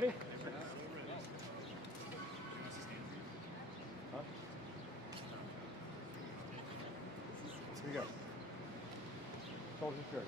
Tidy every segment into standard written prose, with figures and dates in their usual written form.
Ready? Huh? Here we go. Soldier shirt.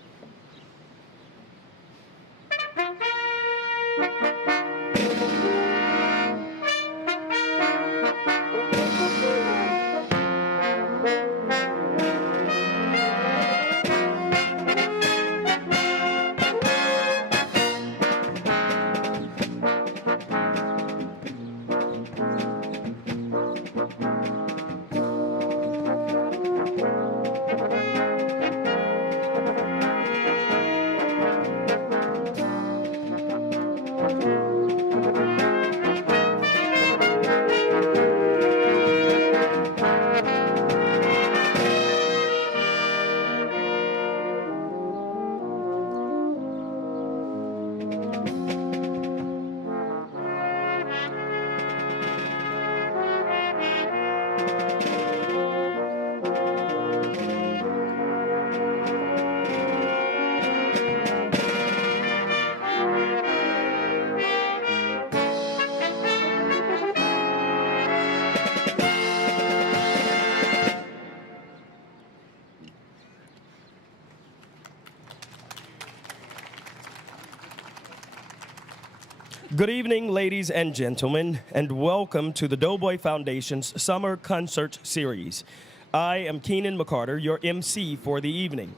Good evening, ladies and gentlemen, and welcome to the Doughboy Foundation's Summer Concert Series. I am Keenan McCarter, your MC for the evening.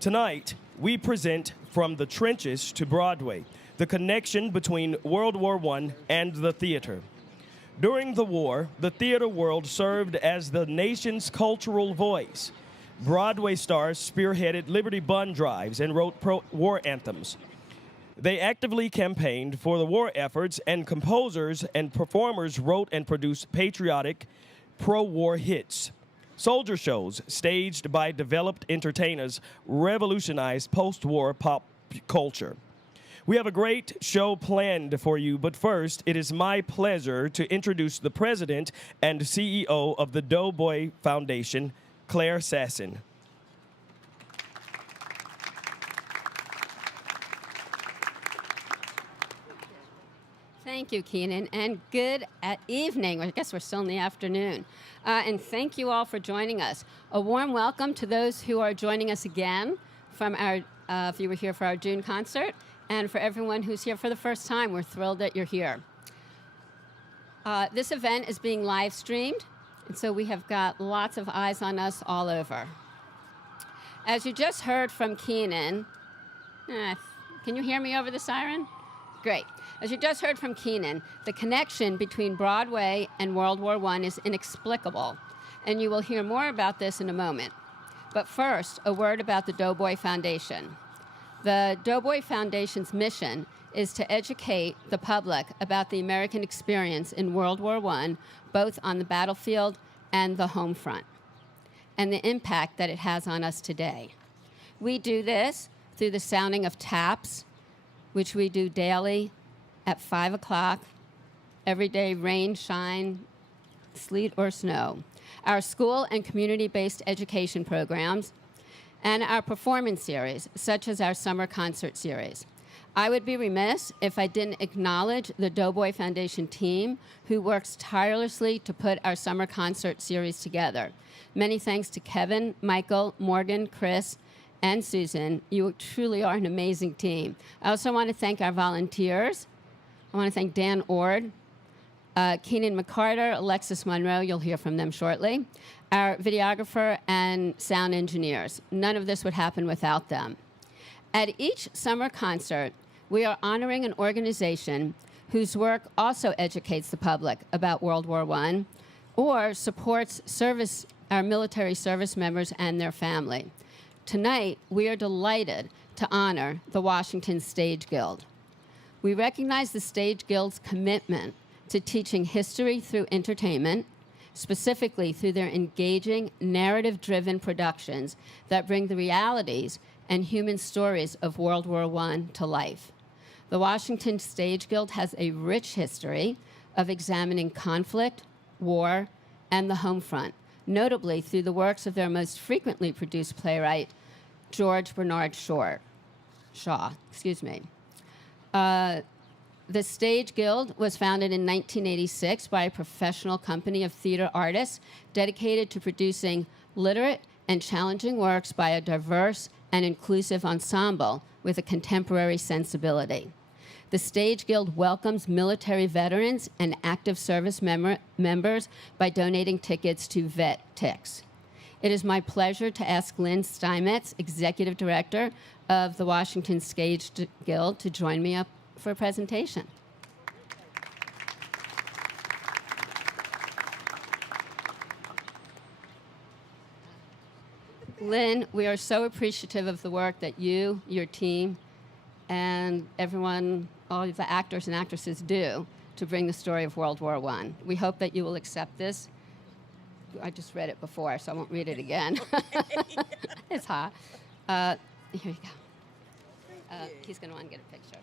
Tonight, we present From the Trenches to Broadway, the connection between World War I and the theater. During the war, the theater world served as the nation's cultural voice. Broadway stars spearheaded Liberty Bund drives and wrote pro-war anthems. They actively campaigned for the war efforts, and composers and performers wrote and produced patriotic, pro-war hits. Soldier shows, staged by developed entertainers, revolutionized post-war pop culture. We have a great show planned for you, but first, it is my pleasure to introduce the president and CEO of the Doughboy Foundation, Claire Sasson. Thank you, Keenan, and good evening. I guess we're still in the afternoon. And thank you all for joining us. A warm welcome to those who are joining us again from our, if you were here for our June concert, and for everyone who's here for the first time. We're thrilled that you're here. This event is being live streamed, and so we have got lots of eyes on us all over. As you just heard from Keenan, can you hear me over the siren? Great. As you just heard from Keenan, the connection between Broadway and World War I is inexplicable, and you will hear more about this in a moment. But first, a word about the Doughboy Foundation. The Doughboy Foundation's mission is to educate the public about the American experience in World War I, both on the battlefield and the home front, and the impact that it has on us today. We do this through the sounding of taps, which we do daily at 5 o'clock, every day, rain, shine, sleet, or snow. Our school and community-based education programs, and our performance series, such as our summer concert series. I would be remiss if I didn't acknowledge the Doughboy Foundation team, who works tirelessly to put our summer concert series together. Many thanks to Kevin, Michael, Morgan, Chris, and Susan. You truly are an amazing team. I also want to thank our volunteers. I want to thank Dan Ord, Keenan McCarter, Alexis Monroe, you'll hear from them shortly, our videographer and sound engineers. None of this would happen without them. At each summer concert, we are honoring an organization whose work also educates the public about World War I or supports our military service members and their family. Tonight, we are delighted to honor the Washington Stage Guild. We recognize the Stage Guild's commitment to teaching history through entertainment, specifically through their engaging, narrative-driven productions that bring the realities and human stories of World War I to life. The Washington Stage Guild has a rich history of examining conflict, war, and the home front, notably through the works of their most frequently produced playwright, George Bernard Shaw. The Stage Guild was founded in 1986 by a professional company of theater artists dedicated to producing literate and challenging works by a diverse and inclusive ensemble with a contemporary sensibility. The Stage Guild welcomes military veterans and active service members by donating tickets to Vet Tix. It is my pleasure to ask Lynn Steinmetz, Executive Director of the Washington Stage Guild, to join me up for a presentation. Lynn, we are so appreciative of the work that you, your team, and everyone, all of the actors and actresses do to bring the story of World War I. We hope that you will accept this. I just read it before, so I won't read it again. Okay. It's hot. Here you go. He's going to want to get a picture.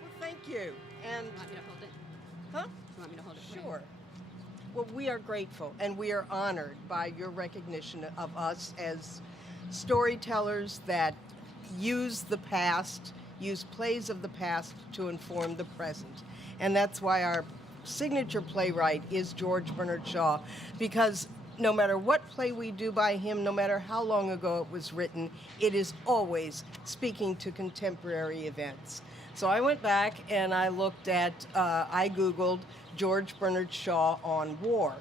Well, thank you. And You want me to hold it? huh? You want me to hold it for you? Sure. Well, we are grateful and we are honored by your recognition of us as storytellers that use the past, use plays of the past to inform the present. And that's why our signature playwright is George Bernard Shaw, because no matter what play we do by him, no matter how long ago it was written, it is always speaking to contemporary events. So I went back and I looked at, I Googled George Bernard Shaw on war.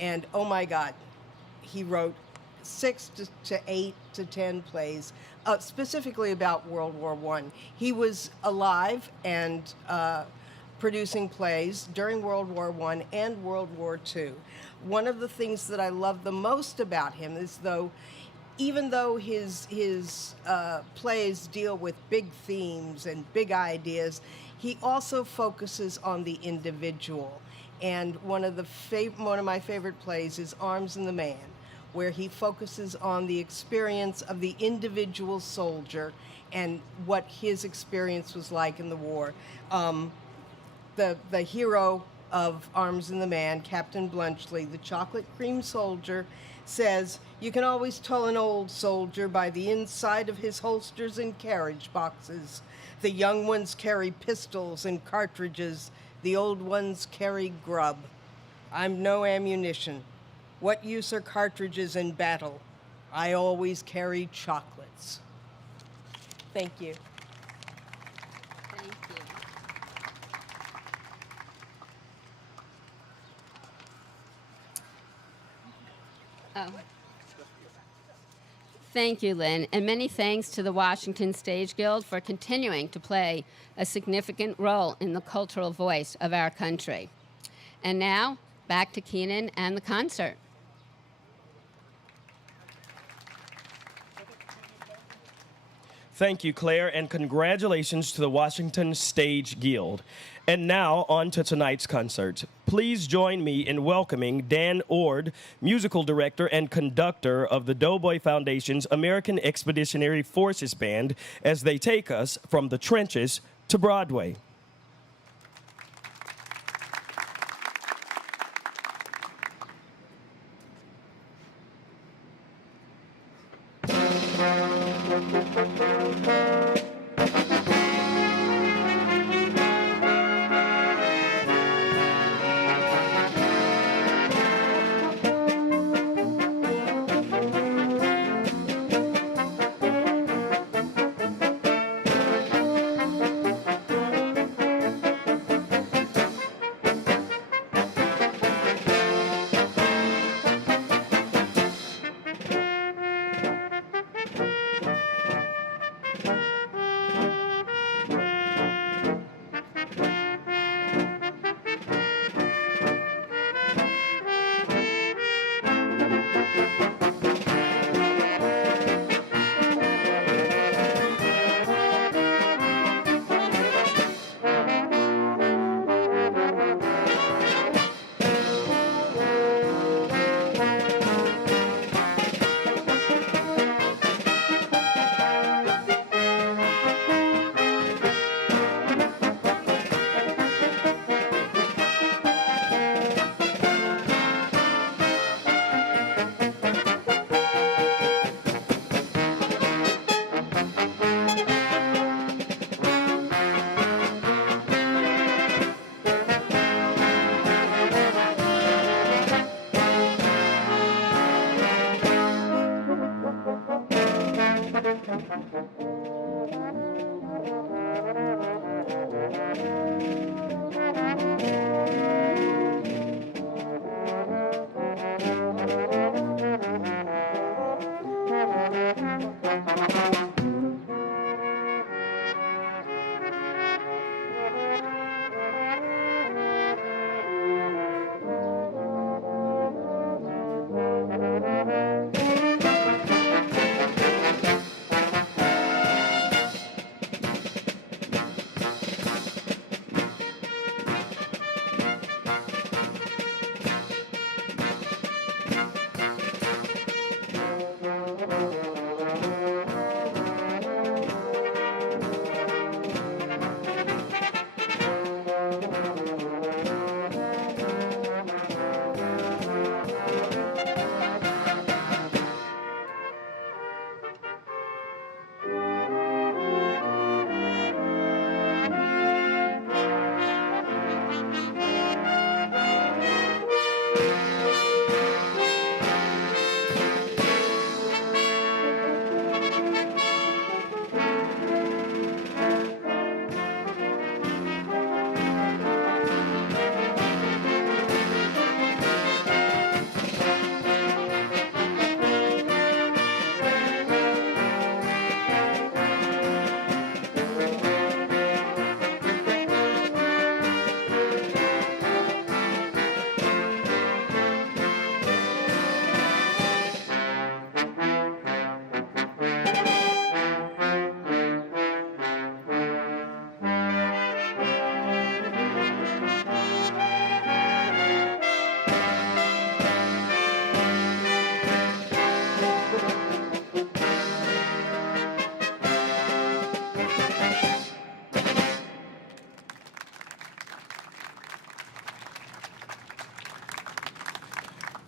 And oh my God, he wrote 6 to 8 to 10 plays, specifically about World War I. He was alive and producing plays during World War I and World War II. One of the things that I love the most about him is even though his plays deal with big themes and big ideas, he also focuses on the individual. And one of my favorite plays is Arms and the Man, where he focuses on the experience of the individual soldier and what his experience was like in the war. The hero of Arms and the Man, Captain Blunchley, the chocolate cream soldier, says, "You can always tell an old soldier by the inside of his holsters and carriage boxes. The young ones carry pistols and cartridges. The old ones carry grub. I'm no ammunition. What use are cartridges in battle? I always carry chocolates." Thank you. Thank you. Oh. Thank you, Lynn, and many thanks to the Washington Stage Guild for continuing to play a significant role in the cultural voice of our country. And now, back to Keenan and the concert. Thank you, Claire, and congratulations to the Washington Stage Guild. And now, on to tonight's concert. Please join me in welcoming Dan Ord, musical director and conductor of the Doughboy Foundation's American Expeditionary Forces Band, as they take us from the trenches to Broadway.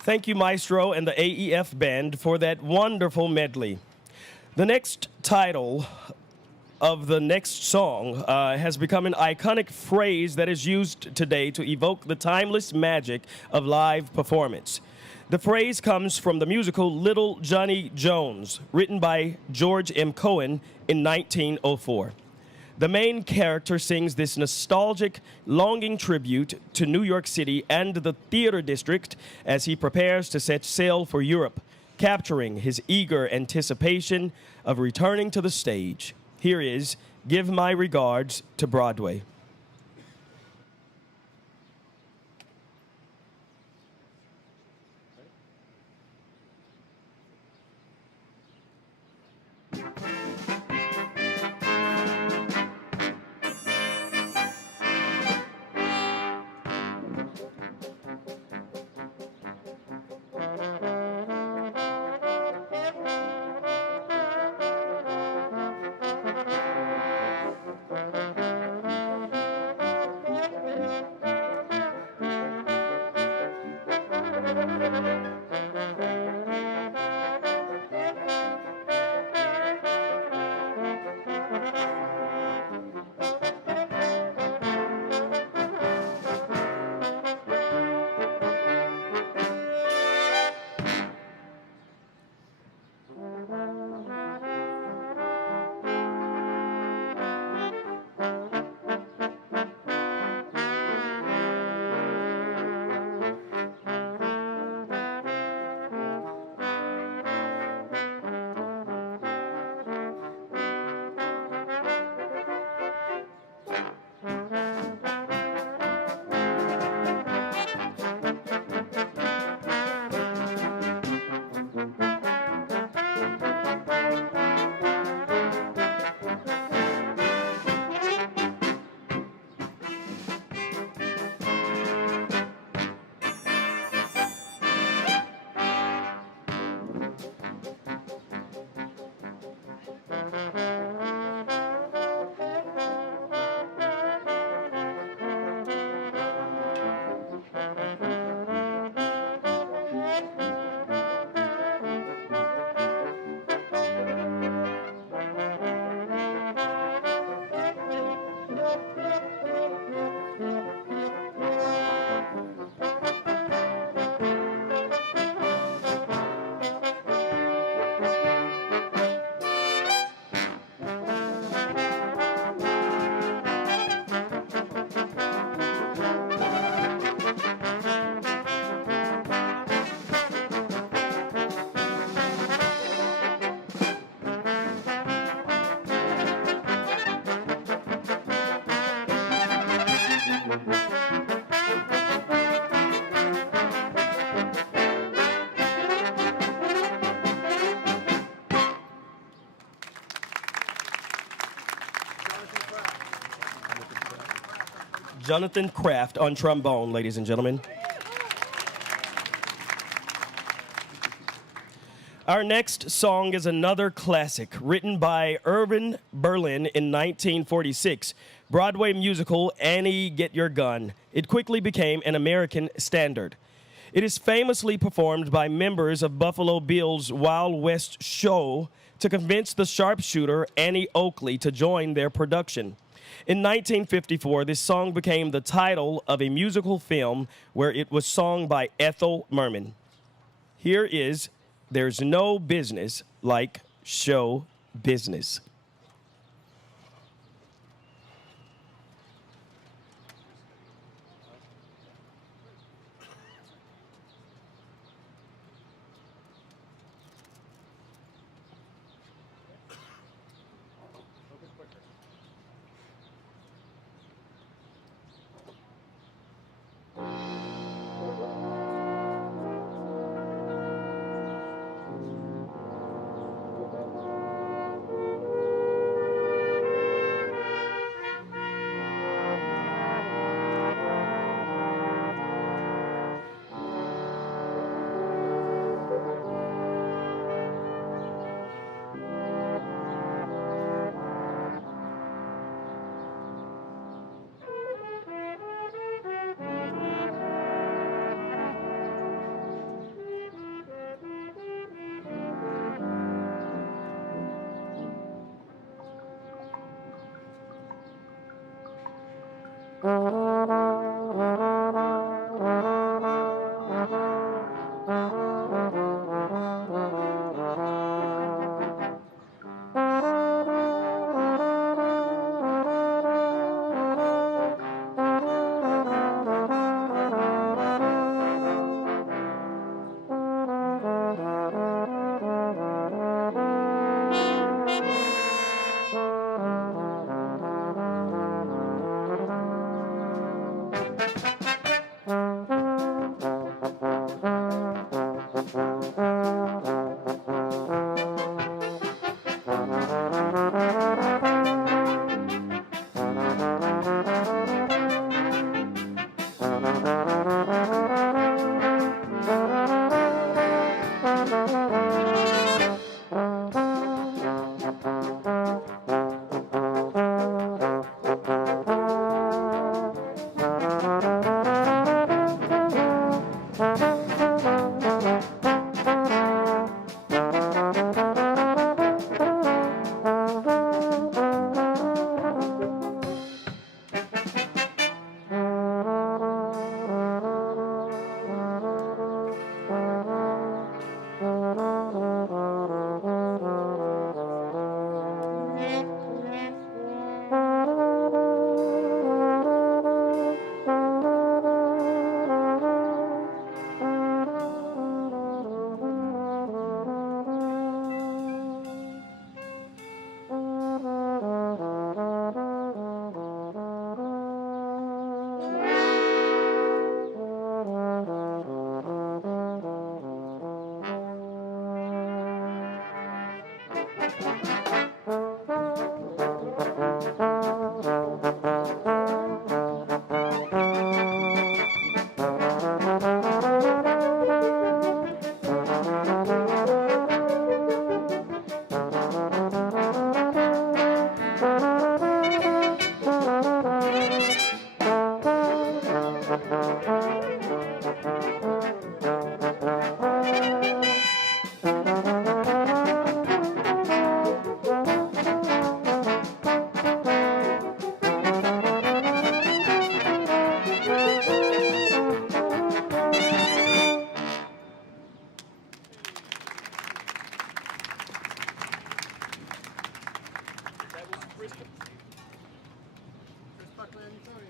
Thank you, Maestro and the AEF Band, for that wonderful medley. The next title of the next song has become an iconic phrase that is used today to evoke the timeless magic of live performance. The phrase comes from the musical Little Johnny Jones, written by George M. Cohan in 1904. The main character sings this nostalgic, longing tribute to New York City and the theater district as he prepares to set sail for Europe, capturing his eager anticipation of returning to the stage. Here is Give My Regards to Broadway. Jonathan Kraft on trombone, ladies and gentlemen. Our next song is another classic written by Irving Berlin in 1946. Broadway musical Annie, Get Your Gun. It quickly became an American standard. It is famously performed by members of Buffalo Bill's Wild West show to convince the sharpshooter Annie Oakley to join their production. In 1954, this song became the title of a musical film where it was sung by Ethel Merman. Here is There's No Business Like Show Business.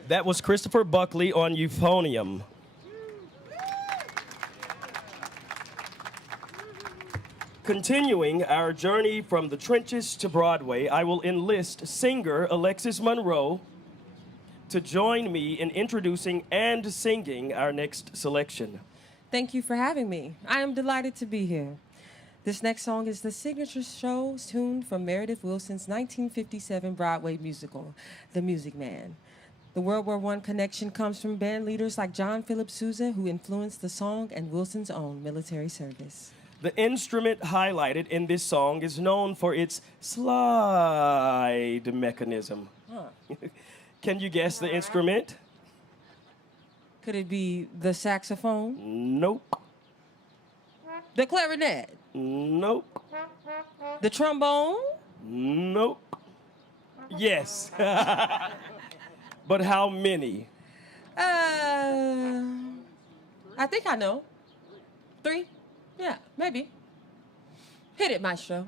That was Christopher Buckley on euphonium. Continuing our journey from the trenches to Broadway, I will enlist singer Alexis Monroe to join me in introducing and singing our next selection. Thank you for having me. I am delighted to be here. This next song is the signature show tune from Meredith Willson's 1957 Broadway musical, The Music Man. The World War I connection comes from band leaders like John Philip Sousa, who influenced the song and Wilson's own military service. The instrument highlighted in this song is known for its slide mechanism. Huh. Can you guess the instrument? Could it be the saxophone? Nope. The clarinet? Nope. The trombone? Nope. Yes. But how many? I think I know. 3? Yeah, maybe. Hit it, maestro.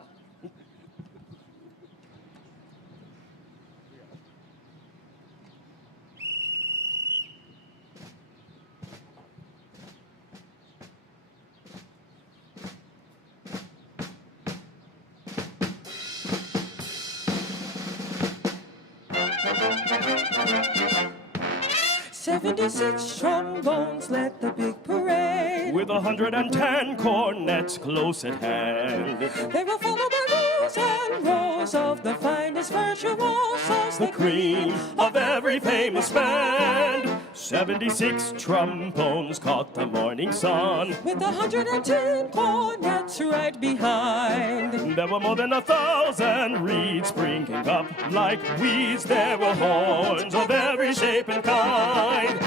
"76 trombones led the big parade, With 110 cornets close at hand. they were followed by rows and rows of the finest virtuosos, The cream of every famous band. 76 trombones caught the morning sun. with 110 cornets right behind. There were more than 1,000 reeds springing up like weeds. There were horns of every shape and kind.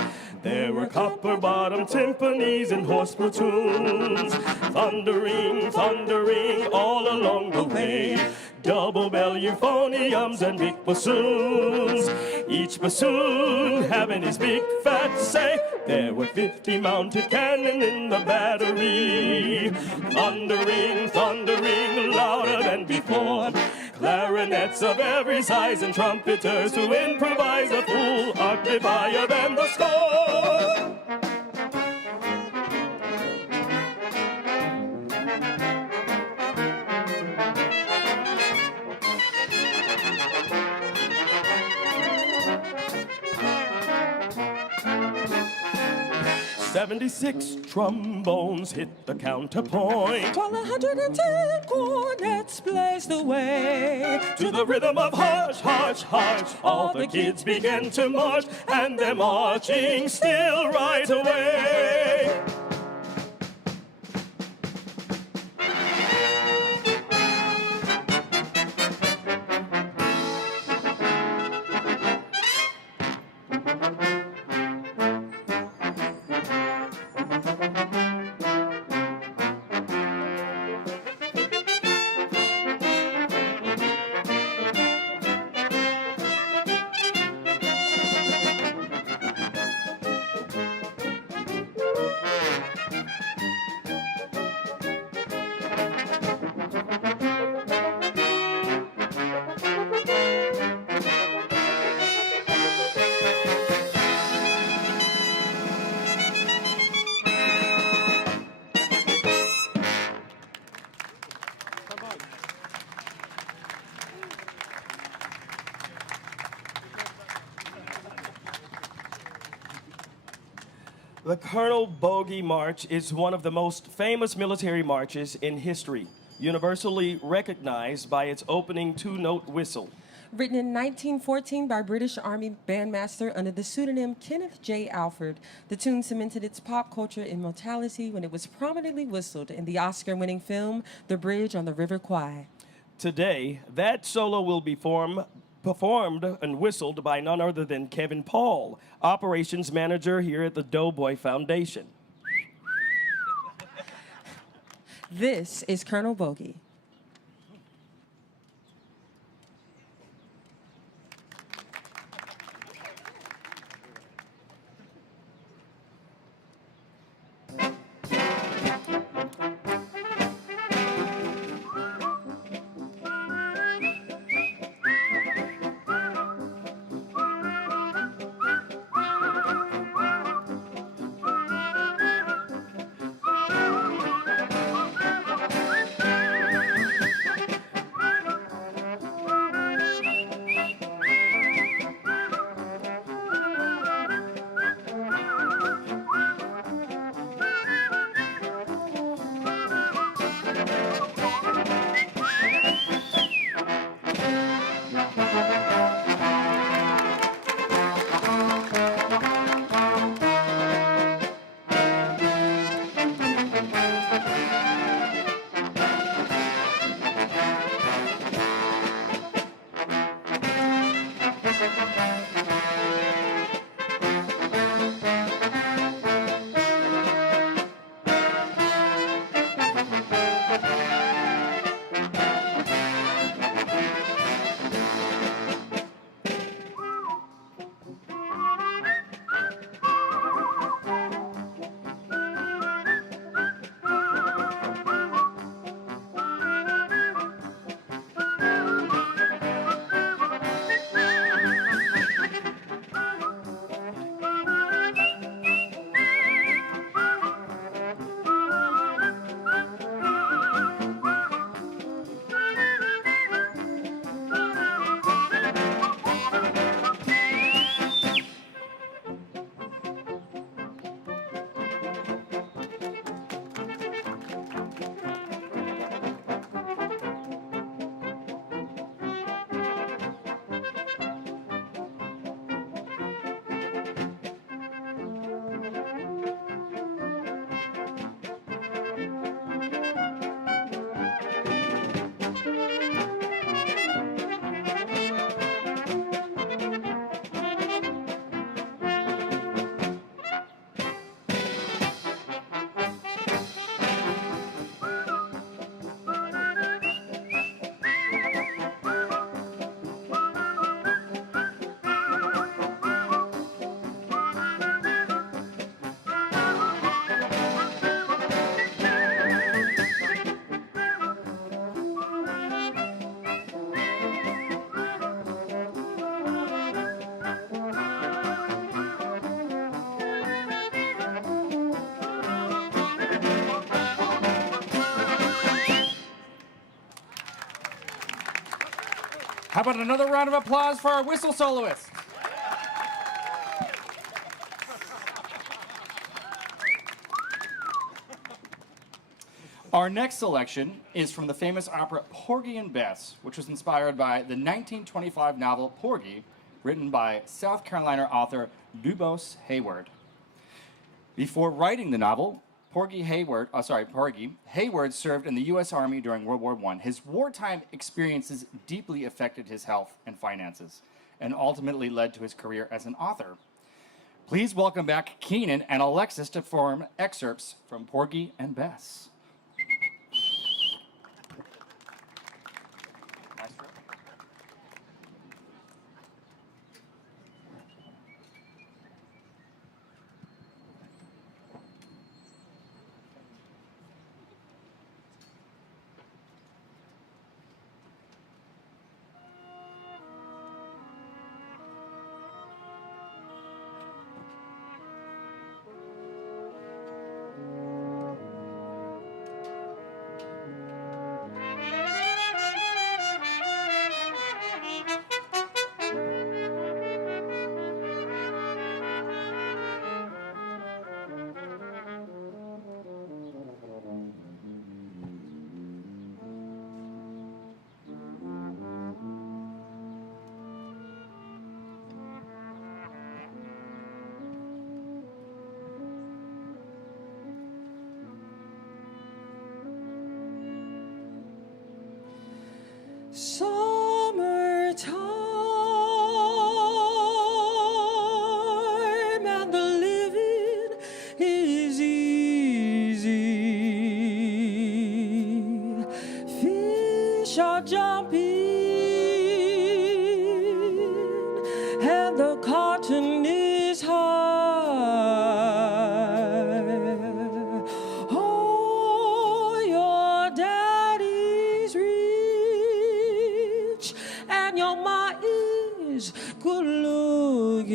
There were copper-bottom timpanis and horse platoons, thundering, thundering all along the way. Double bell euphoniums and big bassoons, each bassoon having his big fat say. There were 50 mounted cannon in the battery, thundering, thundering louder than before. Clarinets of every size and trumpeters to improvise a full octave higher than the score. "76 trombones hit the counterpoint, While 110 cornets blaze the way. to the rhythm of Hush, Hush, Hush, all the kids began to march, and they're marching still right away." The Colonel Bogey March is one of the most famous military marches in history, universally recognized by its opening two-note whistle. Written in 1914 by British Army bandmaster under the pseudonym Kenneth J. Alford, the tune cemented its pop culture immortality when it was prominently whistled in the Oscar-winning film The Bridge on the River Kwai. Today, that solo will be performed and whistled by none other than Kevin Paul, operations manager here at the Doughboy Foundation. This is Colonel Bogey. about another round of applause for our whistle soloist? Our next selection is from the famous opera Porgy and Bess, which was inspired by the 1925 novel Porgy, written by South Carolina author Doughboy Hayward. Before writing the novel, Porgy Hayward served in the U.S. Army during World War I. His wartime experiences deeply affected his health and finances, and ultimately led to his career as an author. Please welcome back Keenan and Alexis to perform excerpts from Porgy and Bess. Summertime and the living is easy. Fish are jumping and the cotton is high. Oh, your daddy's rich and your ma is good looking.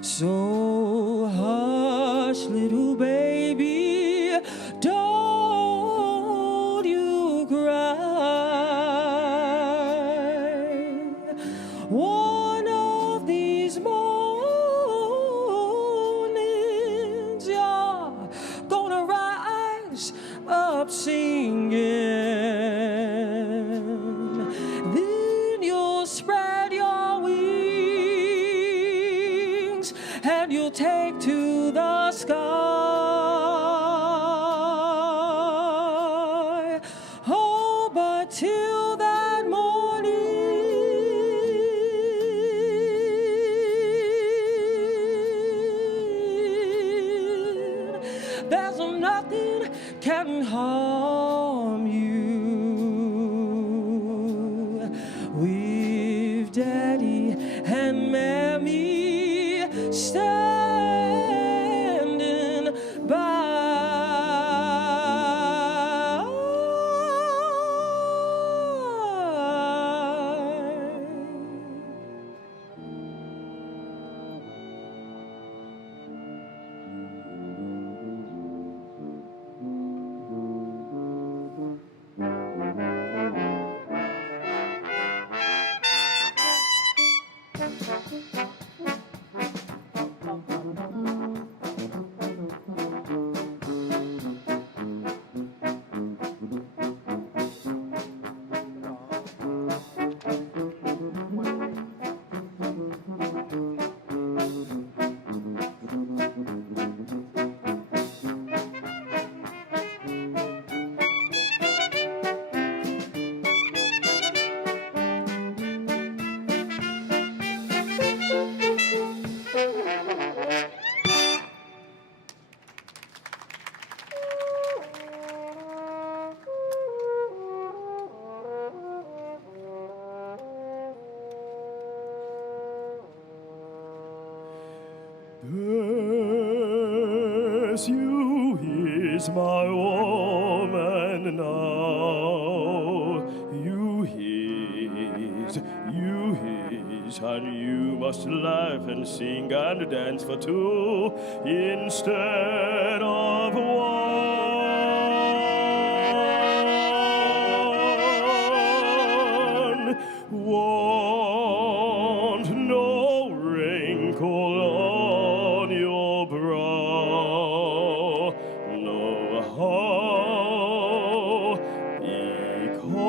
So hush, little baby, don't you cry. One of these mornings you're gonna rise up singing. Then you'll spread your wings and you'll take to the sky. Oh, but till that morning, there's nothing can harm you. With Daddy and Mammy standing by. Yes, you is my woman now. You is, and you must laugh and sing and dance for two instead of one. wrinkle on your brow. No, how? Because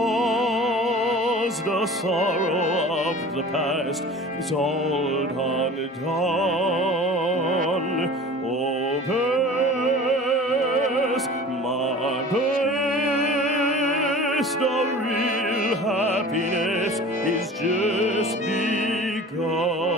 the sorrow of the past is all done, done. Oh, Bess, my Bess, the real happiness is just begun.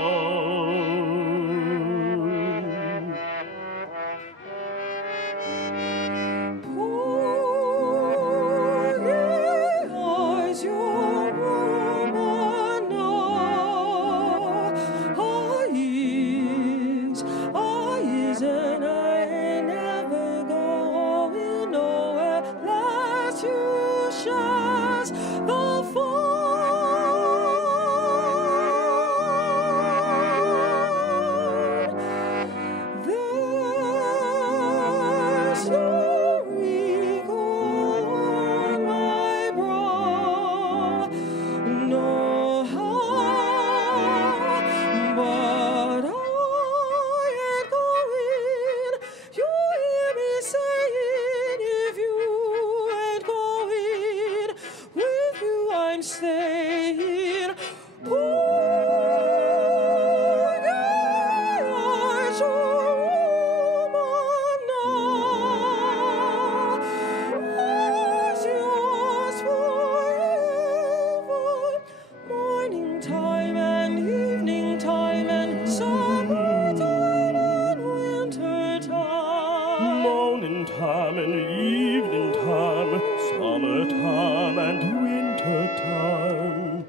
Time and evening time, summertime and wintertime.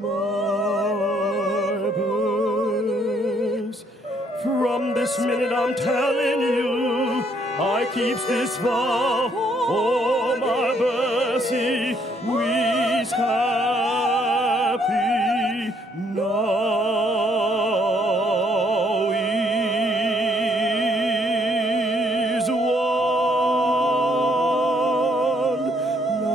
My Bess, from this minute I'm telling you, I keeps this vow. Oh, my Bessie, we's happy now is one now.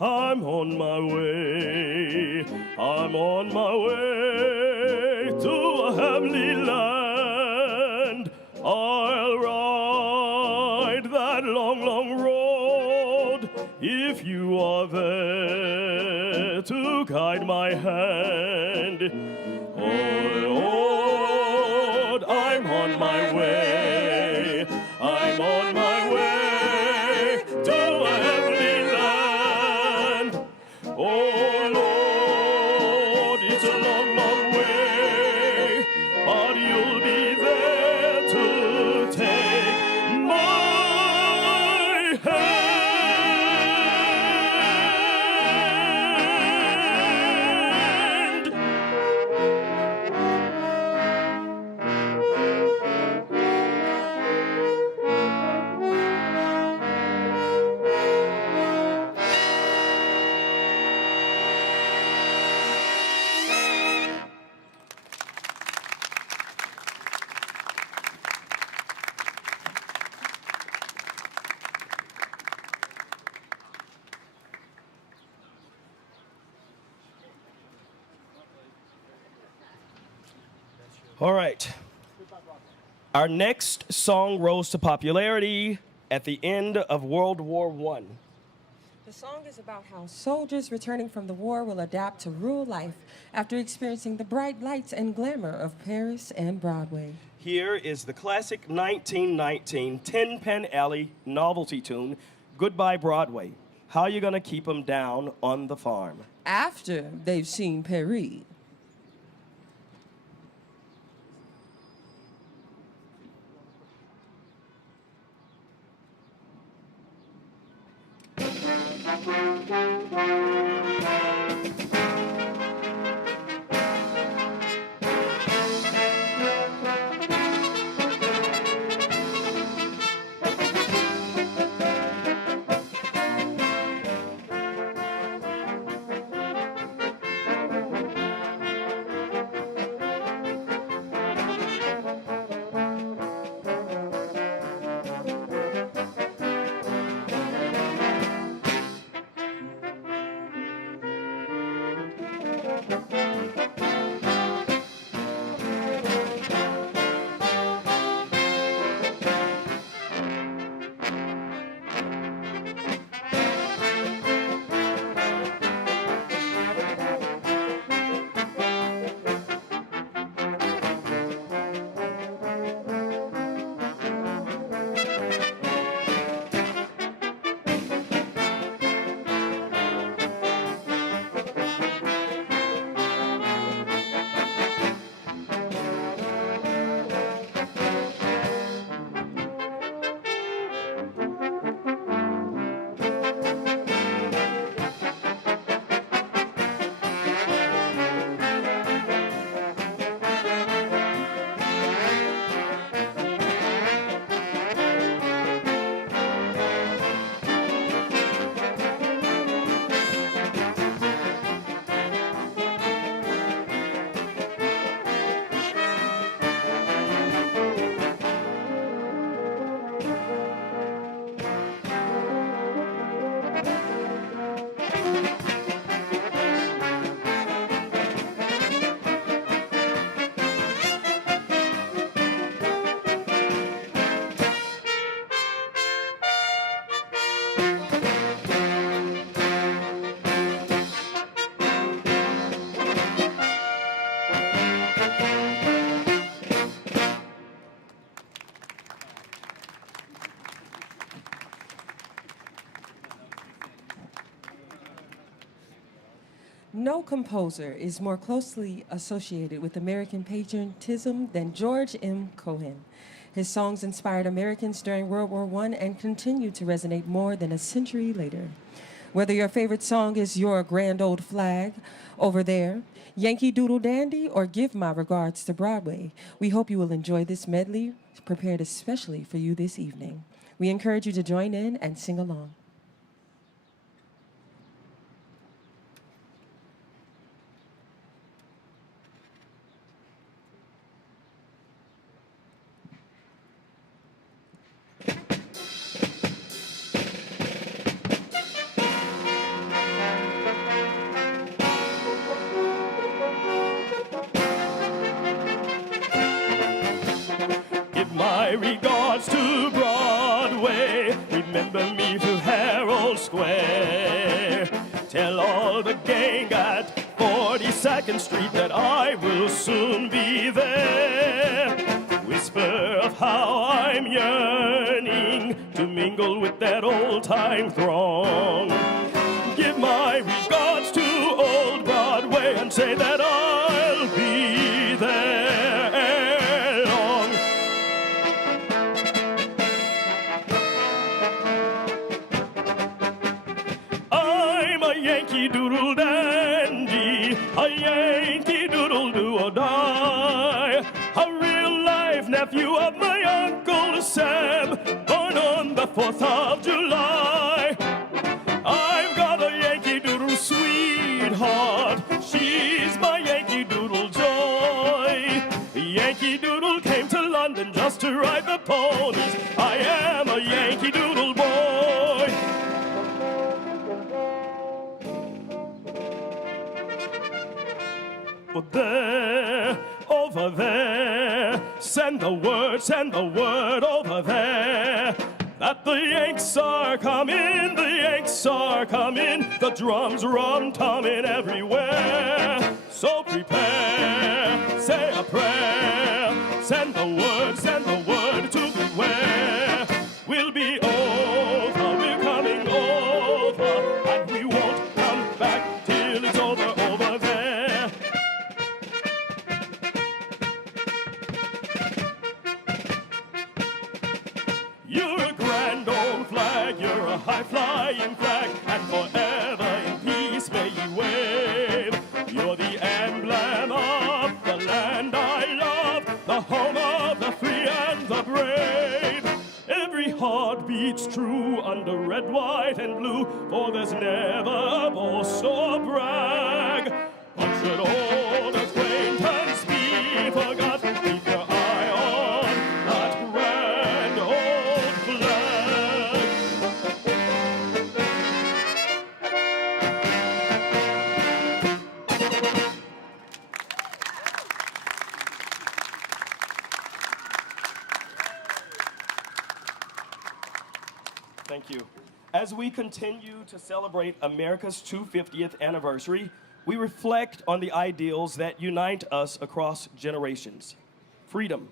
I'm on my way, I'm on my way to a heavenly land. I'll ride that long, long road if you are there to guide my hand. Oh Lord, I'm on my way, I'm on my way to a heavenly land. Oh Lord, it's a long, long way, but you'll be there to take my hand. All right. Our next song rose to popularity at the end of World War I. The song is about how soldiers returning from the war will adapt to rural life after experiencing the bright lights and glamour of Paris and Broadway. Here is the classic 1919 Tin Pan Alley novelty tune, Goodbye Broadway. How you gonna keep 'em down on the farm? After they've seen Paris. No composer is more closely associated with American patriotism than George M. Cohan. His songs inspired Americans during World War I and continue to resonate more than a century later. Whether your favorite song is Your Grand Old Flag over there, Yankee Doodle Dandy, or Give My Regards to Broadway, we hope you will enjoy this medley prepared especially for you this evening. We encourage you to join in and sing along. My regards to Broadway, remember me to Herald Square. Tell all the gang at 42nd Street that I will soon be there. Whisper of how I'm yearning to mingle with that old-time throng. Give my regards to old Broadway and say that I'll be there. Yankee Doodle Dandy, a Yankee Doodle do or die, a real-life nephew of my Uncle Sam, born on the 4th of July. I've got a Yankee Doodle sweetheart, she's my Yankee Doodle joy. Yankee Doodle came to London just to ride the ponies, I am a Yankee Doodle boy. But there, over there, send the word over there, that the The Yanks are coming, the Yanks are coming, the drums rum-tumming everywhere. So prepare, say a prayer, send the word to beware. We'll be over, we're coming over, and we won't come back till it's over there. You're a grand old flag, you're a high-flying flag, and forever in peace may you wave. You're the emblem of the land I love, the home of the free and the brave. Every heart beats true under red, white, and blue, for there's never boast or brag. But should old acquaintance be forgot, keep your eye on that grand old flag. Thank you. As we continue to celebrate America's 250th anniversary, we reflect on the ideals that unite us across generations: freedom,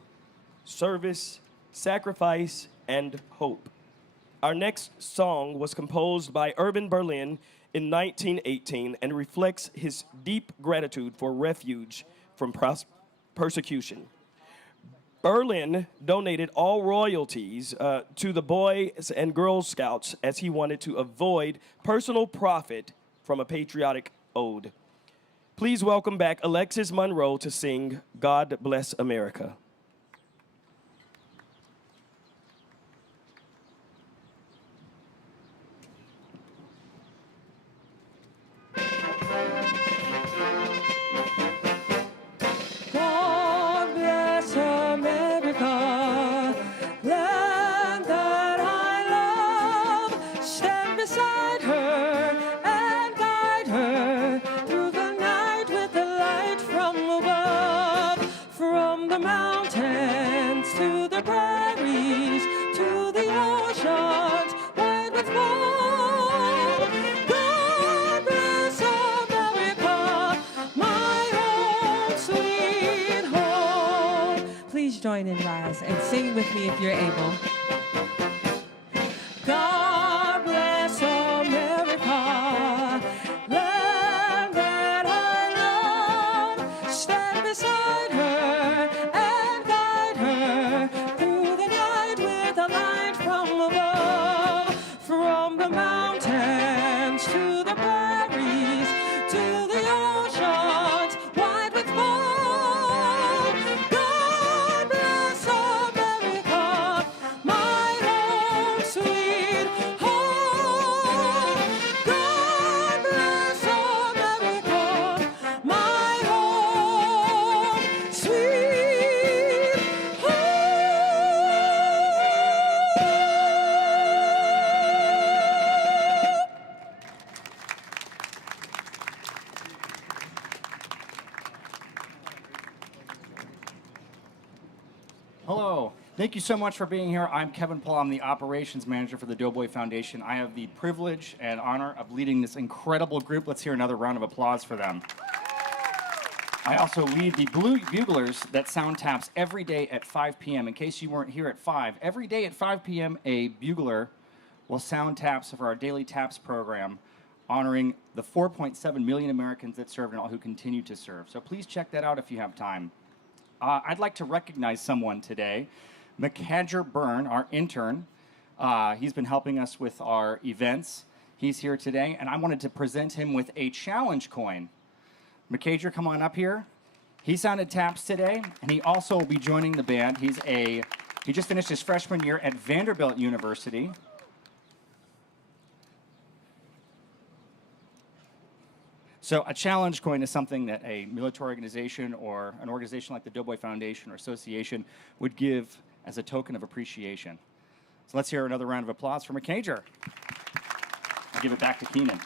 service, sacrifice, and hope. Our next song was composed by Irving Berlin in 1918 and reflects his deep gratitude for refuge from persecution. Berlin donated all royalties to the Boys and Girl Scouts as he wanted to avoid personal profit from a patriotic ode. Please welcome back Alexis Monroe to sing God Bless America. God bless America, land that I love. Stand beside her and guide her through the night with the light from above. From the mountains to the prairies, to the oceans, wide with love. God bless America, my home, sweet home. Please join in, rise, and sing with me if you're able. God bless America, land that I love. Stand beside her and guide her through the night with a light from above. From the mountains to the prairies, to the oceans, wide with love. God bless America, my home, sweet home. God bless America, my home, sweet Hello. Thank you so much for being here. I'm Kevin Paul. I'm the operations manager for the Doughboy Foundation. I have the privilege and honor of leading this incredible group. Let's hear another round of applause for them. I also lead the Blue Buglers that sound taps every day at 5 p.m. In case you weren't here at 5, every day at 5 p.m. a bugler will sound taps for our daily taps program, honoring the 4.7 million Americans that served and all who continue to serve. So please check that out if you have time. I'd like to recognize someone today. McCadger Byrne, our intern. He's been helping us with our events. He's here today, and I wanted to present him with a challenge coin. McCadger, come on up here. He sounded taps today, and he also will be joining the band. He just finished his freshman year at Vanderbilt University. So a challenge coin is something that a military organization or an organization like the Doughboy Foundation or Association would give as a token of appreciation. So let's hear another round of applause for McCadger. I'll give it back to Keenan.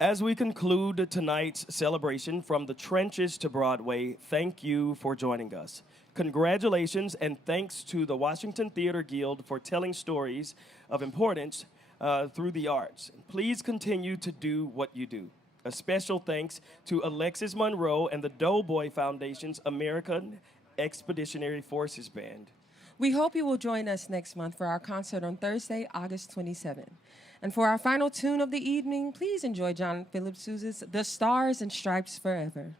As we conclude tonight's celebration from the trenches to Broadway, thank you for joining us. Congratulations and thanks to the Washington Theater Guild for telling stories of importance through the arts. Please continue to do what you do. A special thanks to Alexis Monroe and the Doughboy Foundation's American Expeditionary Forces Band. We hope you will join us next month for our concert on Thursday, August 27th. And for our final tune of the evening, please enjoy John Philip Sousa's The Stars and Stripes Forever.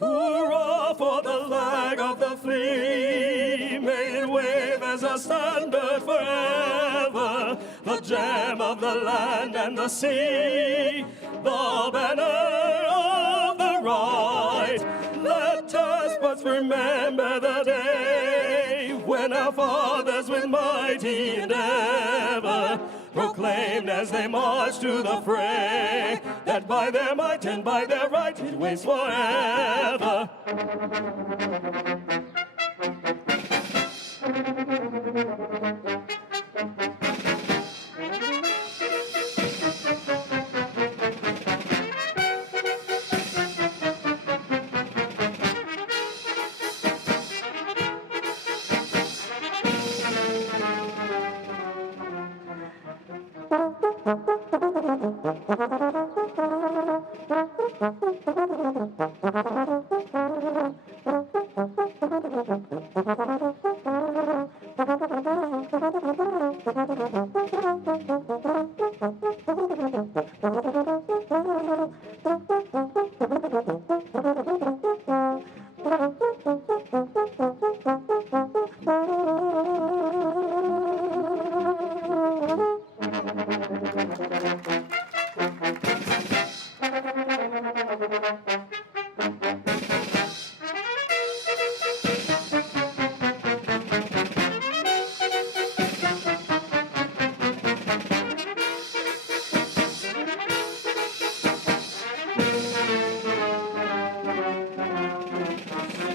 Hurrah for the flag of the free, may it wave as a standard forever, the gem of the land and the sea, the banner of the right. Let us but remember the day when our fathers with mighty endeavor proclaimed as they marched to the fray that by their might and by their right it waits forever.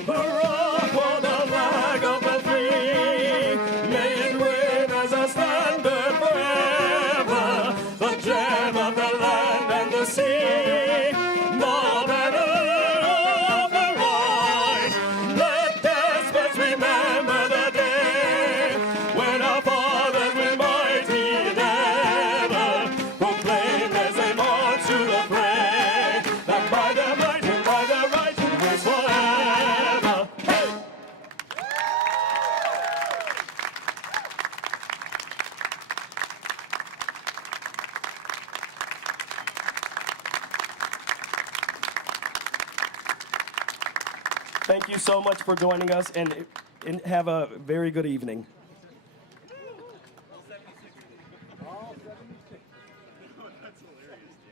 Hurrah for the flag of the free, may it wave as a standard forever, the gem of the land and the sea, the banner of the right. Let despots remember the day when our fathers with mighty endeavor proclaimed as they marched to the fray that by their might and by their right it was forever. Hey! Thank you so much for joining us, and have a very good evening. All 76. That's hilarious.